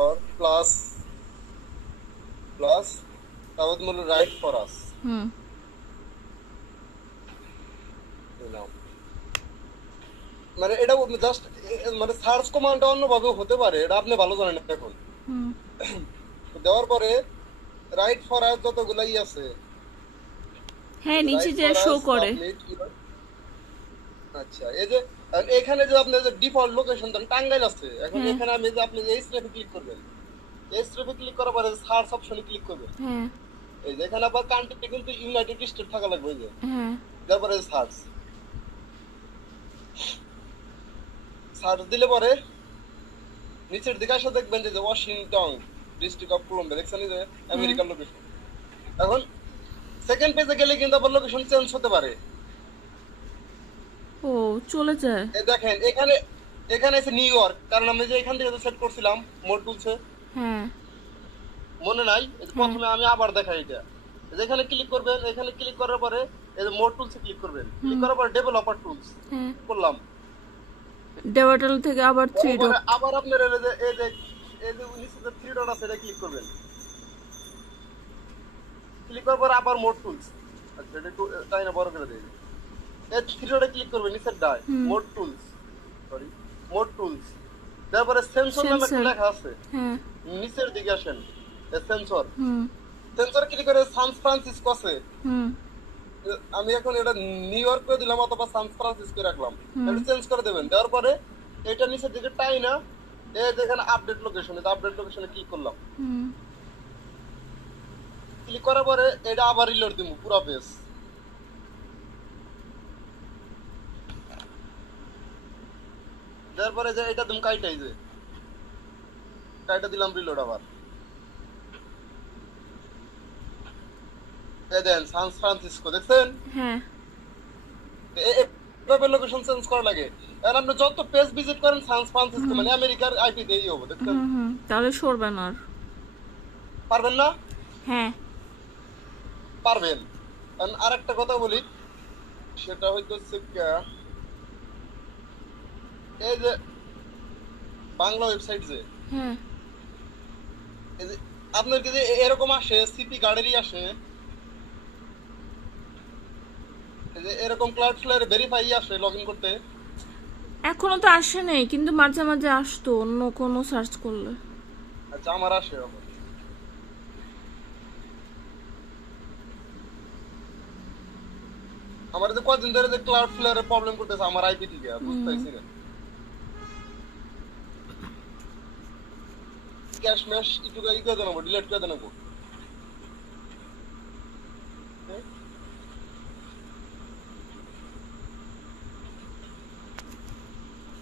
or plus plus তারপর তুমি বললো রাইট ফর আস হুম নাও মানে এটা জাস্ট মানে সার্চ কমান্ডটা অন্যভাবে হতে পারে, এটা আপনি ভালো জানেন এখন। হুম দেওয়ার পরে রাইট ফর আস যতগুলাই আছে, হ্যাঁ নিচে রাইট যে ফর শো আস করে। সাবমিট। আচ্ছা এই যে এখানে যে আপনি যে ডিফল্ট লোকেশন দেন টাঙ্গাইল আছে, এখন হ্যাঁ এখানে আমি যে আপনি যে এই স্ট্রেপে ক্লিক করবেন, এই স্ট্রেপে ক্লিক করার পরে সার্চ অপশনে ক্লিক করবেন। হ্যাঁ এই যে এখানে আবার কান্ট্রি কিন্তু ইউনাইটেড স্টেট থাকা লাগবে, এই যে হ্যাঁ তারপরে সার্চ সার্চ দিলে পরে নিচের দিকে আসে দেখবেন যে ওয়াশিংটন ডিস্ট্রিক্ট অফ কলম্বিয়া, দেখছেন এই যে হ্যাঁ আমেরিকার লোকেশন। এখন সেকেন্ড পেজে গেলে কিন্তু আবার লোকেশন চেঞ্জ হতে পারে। ও চলে যায়। এই দেখেন এখানে এখানে আছে নিউ ইয়র্ক, কারণ আমি যে এখান থেকে সেট করছিলাম মোড টুলসে, হ্যাঁ মনে নাই? এই যে হ্যাঁ প্রথমে আমি আবার দেখাই এটা। এই যে এখানে ক্লিক করবেন, এখানে ক্লিক করার পরে এই যে মোড টুলসে ক্লিক করবেন, ক্লিক হুম করার পরে ডেভেলপার টুলস হ্যাঁ করলাম। ডেভাটাল থেকে আবার থ্রি করার পরে ডট। আবার আপনার এই যে নিচে যে থ্রি ডট আছে এটা ক্লিক করবেন, ক্লিক করার পরে আবার মোড টুলস। আচ্ছা এটা একটু তাই না বড় করে দেই, এই থ্রি ডটে ক্লিক করবেন নিচের ডায় হুম mode tools, sorry mode tools. তারপরে সেন্সর নামে একটা সেন্সর। লেখা আছে, হ্যাঁ নিচের দিকে আসেন, সেন্সর। হুম সেন্সর ক্লিক করে সান ফ্রান্সিসকো আছে, হুম আমি এখন এটা নিউ ইয়র্ক করে দিলাম অথবা সান ফ্রান্সিসকো রাখলাম, হুম এটা চেঞ্জ করে দেবেন। দেওয়ার পরে এটা নিচের দিকে টাই না, এই যেখানে আপডেট লোকেশন, এটা আপডেট লোকেশনে ক্লিক করলাম। হুম ক্লিক করার পরে এটা আবার রিলোড দিব পুরো পেজ। তারপরে যে এটা তুমি কাইটাই যে কাইটা দিলাম রিলোড আবার। এই দেন সান ফ্রান্সিসকো, দেখছেন? হ্যাঁ এভাবে লোকেশন চেঞ্জ করা লাগে। আর আপনি যত পেজ ভিজিট করেন সান ফ্রান্সিসকো হুম মানে আমেরিকার আইপি দিয়েই হবে, দেখছেন? তাহলে সরবে না আর। পারবেন না? হ্যাঁ পারবেন। কারণ আরেকটা কথা বলি, সেটা হইতেছে এই যে বাংলা ওয়েবসাইট যে হ্যাঁ এই যে আপনার কি যে এরকম আসে সিপি গার্ডেরই আসে, এই যে এরকম ক্লাউডফ্লায়ার ভেরিফাই আসে লগইন করতে। এখনো তো আসে নাই, কিন্তু মাঝে মাঝে আসতো অন্য কোনো সার্চ করলে। আচ্ছা আমার আসে এখন। আমার যে কদিন ধরে যে ক্লাউডফ্লায়ারে প্রবলেম করতেছে আমার আইপি থেকে, বুঝতেছি না। ক্যাশ ম্যাশ একটু ই করে দেবো, ডিলিট করে দেবো।